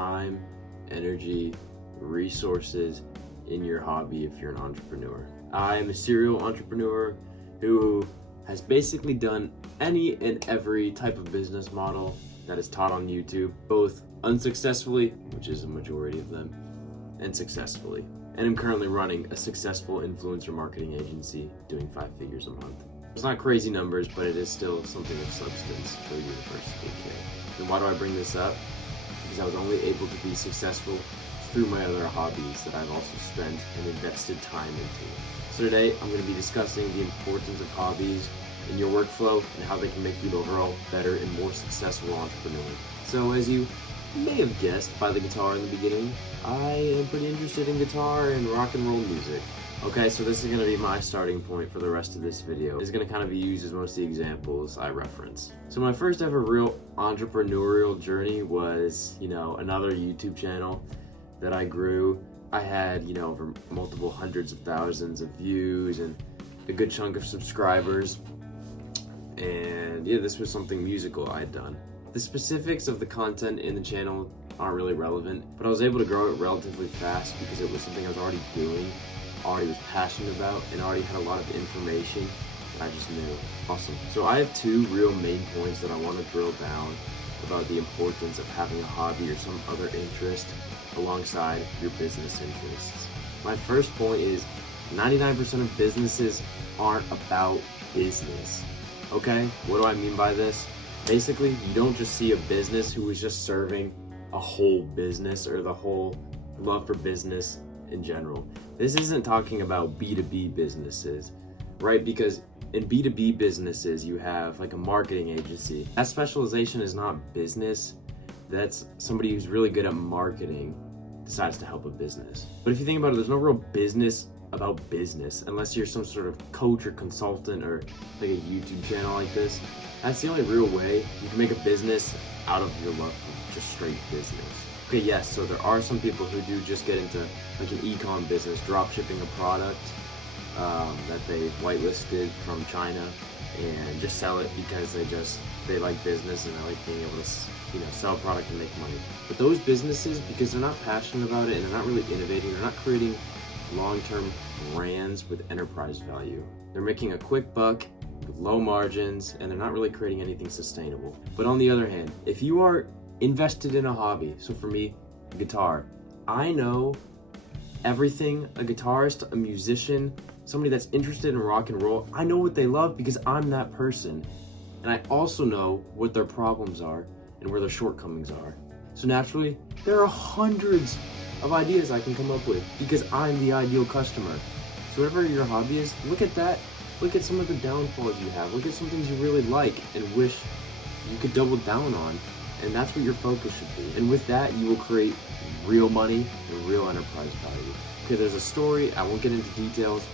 time, energy, resources in your hobby if you're an entrepreneur. I am a serial entrepreneur who has basically done any and every type of business model that is taught on YouTube, both unsuccessfully, which is a majority of them, and successfully. And I'm currently running a successful influencer marketing agency doing 5 figures a month. It's not crazy numbers, but it is still something of substance for a university kid. And why do I bring this up? Because I was only able to be successful through my other hobbies that I've also spent and invested time into. So today I'm going to be discussing the importance of hobbies in your workflow and how they can make you an overall better and more successful entrepreneur. So as you may have guessed by the guitar in the beginning, I am pretty interested in guitar and rock and roll music. Okay, so this is going to be my starting point for the rest of this video. It's going to kind of be used as most of the examples I reference. So my first ever real entrepreneurial journey was, another YouTube channel that I grew. I had, over multiple hundreds of thousands of views and a good chunk of subscribers. And yeah, this was something musical I'd done. The specifics of the content in the channel aren't really relevant, but I was able to grow it relatively fast because it was something I was already doing, already was passionate about, and already had a lot of information that I just knew. Awesome. So I have 2 real main points that I want to drill down about the importance of having a hobby or some other interest alongside your business interests. My first point is 99% of businesses aren't about business. Okay, what do I mean by this? Basically, you don't just see a business who is just serving a whole business or the whole love for business in general. This isn't talking about B2B businesses, right? Because in B2B businesses, you have like a marketing agency. That specialization is not business. That's somebody who's really good at marketing decides to help a business. But if you think about it, there's no real business about business unless you're some sort of coach or consultant or like a YouTube channel like this. That's the only real way you can make a business out of your love for just straight business. Okay, yes, so there are some people who do just get into like an e-com business, drop shipping a product that they whitelisted from China and just sell it because they like business and they like being able to sell a product and make money. But those businesses, because they're not passionate about it and they're not really innovating, they're not creating long-term brands with enterprise value. They're making a quick buck with low margins and they're not really creating anything sustainable. But on the other hand, if you are invested in a hobby, so for me, guitar, I know everything a guitarist, a musician, somebody that's interested in rock and roll, I know what they love because I'm that person. And I also know what their problems are and where their shortcomings are. So naturally, there are hundreds of ideas I can come up with because I'm the ideal customer. So whatever your hobby is, look at that. Look at some of the downfalls you have. Look at some things you really like and wish you could double down on. And that's what your focus should be. And with that, you will create real money and real enterprise value. Okay, there's a story, I won't get into details,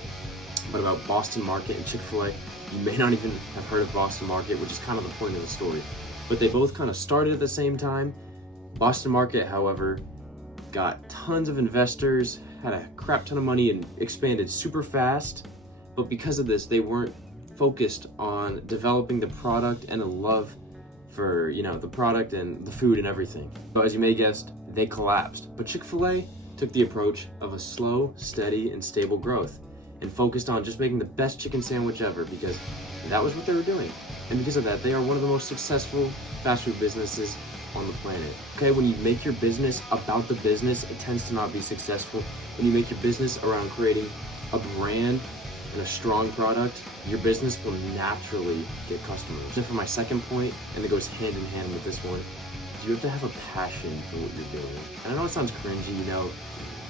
but about Boston Market and Chick-fil-A. You may not even have heard of Boston Market, which is kind of the point of the story. But they both kind of started at the same time. Boston Market, however, got tons of investors, had a crap ton of money, and expanded super fast. But because of this, they weren't focused on developing the product and a love for, the product and the food and everything. So as you may have guessed, they collapsed. But Chick-fil-A took the approach of a slow, steady, and stable growth and focused on just making the best chicken sandwich ever because that was what they were doing. And because of that, they are one of the most successful fast food businesses on the planet. Okay, when you make your business about the business, it tends to not be successful. When you make your business around creating a brand and a strong product, your business will naturally get customers. And for my second point, and it goes hand in hand with this one, you have to have a passion for what you're doing. And I know it sounds cringy,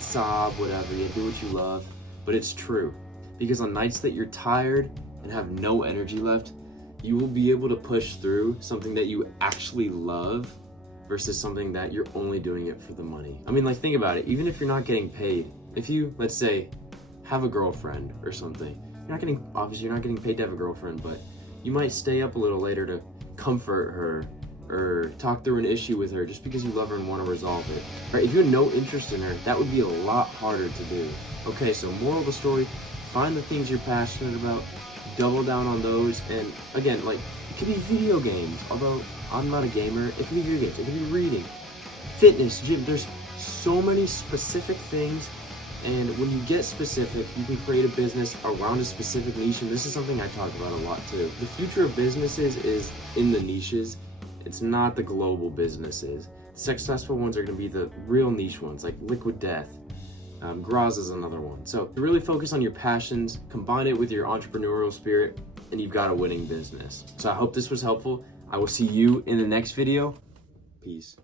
sob, whatever, you do what you love, but it's true. Because on nights that you're tired and have no energy left, you will be able to push through something that you actually love versus something that you're only doing it for the money. I mean, think about it. Even if you're not getting paid, if you, let's say, have a girlfriend or something, you're not getting paid to have a girlfriend, but you might stay up a little later to comfort her or talk through an issue with her just because you love her and want to resolve it. Right? If you had no interest in her, that would be a lot harder to do. Okay, so moral of the story, find the things you're passionate about, double down on those, and again, it could be video games, although I'm not a gamer, it could be video games, it could be reading. fitness, gym. There's so many specific things, and when you get specific, you can create a business around a specific niche, and this is something I talk about a lot too. The future of businesses is in the niches. It's not the global businesses. Successful ones are going to be the real niche ones, like Liquid Death. Graz is another one. So really focus on your passions, combine it with your entrepreneurial spirit, and you've got a winning business. So I hope this was helpful. I will see you in the next video. Peace.